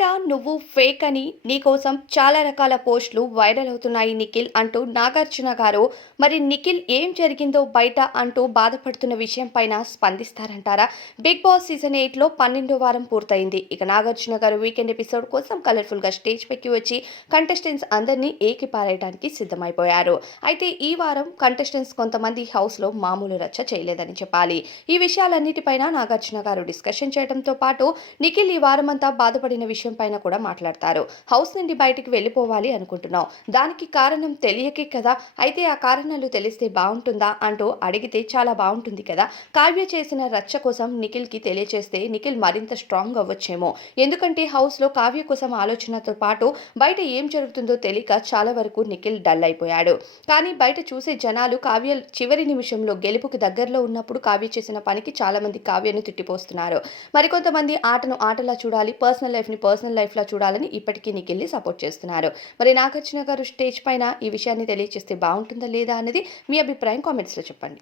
బయట నువ్వు ఫేక్ అని నీకోసం చాలా రకాల పోస్టులు వైరల్ అవుతున్నాయి నిఖిల్ అంటూ నాగార్జున గారు మరి నిఖిల్ ఏం జరిగిందో బయట అంటూ బాధపడుతున్న విషయం పైన స్పందిస్తారంటారా? బిగ్ బాస్ సీజన్ ఎయిట్లో పన్నెండో వారం పూర్తయింది. ఇక నాగార్జున గారు వీకెండ్ ఎపిసోడ్ కోసం కలర్ఫుల్గా స్టేజ్ పైకి వచ్చి కంటెస్టెంట్స్ అందరినీ ఏకిపారేయడానికి సిద్ధమైపోయారు. అయితే ఈ వారం కంటెస్టెంట్స్ కొంతమంది హౌస్లో మామూలు రచ్చ చేయలేదని చెప్పాలి. ఈ విషయాలన్నిటిపైన నాగార్జున గారు డిస్కషన్ చేయడంతో పాటు నిఖిల్ ఈ వారమంతా బాధపడిన విషయం పైన కూడా మాట్లాడతారు. హౌస్ నుండి బయటికి వెళ్ళిపోవాలి అనుకుంటున్నాం. దానికి కారణం తెలియకే కదా? అయితే ఆ కారణాలు తెలిస్తే బాగుంటుందా? అంటూ అడిగితే చాలా బాగుంటుంది కదా? కావ్య చేసిన రచ్చ కోసం నిఖిల్కి తెలియచేస్తే నిఖిల్ మరింత స్ట్రాంగ్ అవ్వచ్చేమో. ఎందుకంటే హౌస్లో కావ్య కోసం ఆలోచనతో పాటు బయట ఏం జరుగుతుందో తెలియక చాలా వరకు నిఖిల్ డల్ అయిపోయాడు. కానీ బయట చూసే జనాలు కావ్య చివరి నిమిషంలో గెలుపుకి దగ్గరలో ఉన్నప్పుడు కావ్య చేసిన పనికి చాలామంది కావ్యను తిట్టిపోస్తున్నారు. మరికొంతమంది ఆటను ఆటలా చూడాలి పర్సనల్ లైఫ్ని పర్సనల్ లైఫ్లో చూడాలని ఇప్పటికీ నిఖిల్ని సపోర్ట్ చేస్తున్నారు. మరి నాగార్జున గారు స్టేజ్ పైన ఈ విషయాన్ని తెలియజేస్తే బాగుంటుందా లేదా అనేది మీ అభిప్రాయం కామెంట్స్లో చెప్పండి.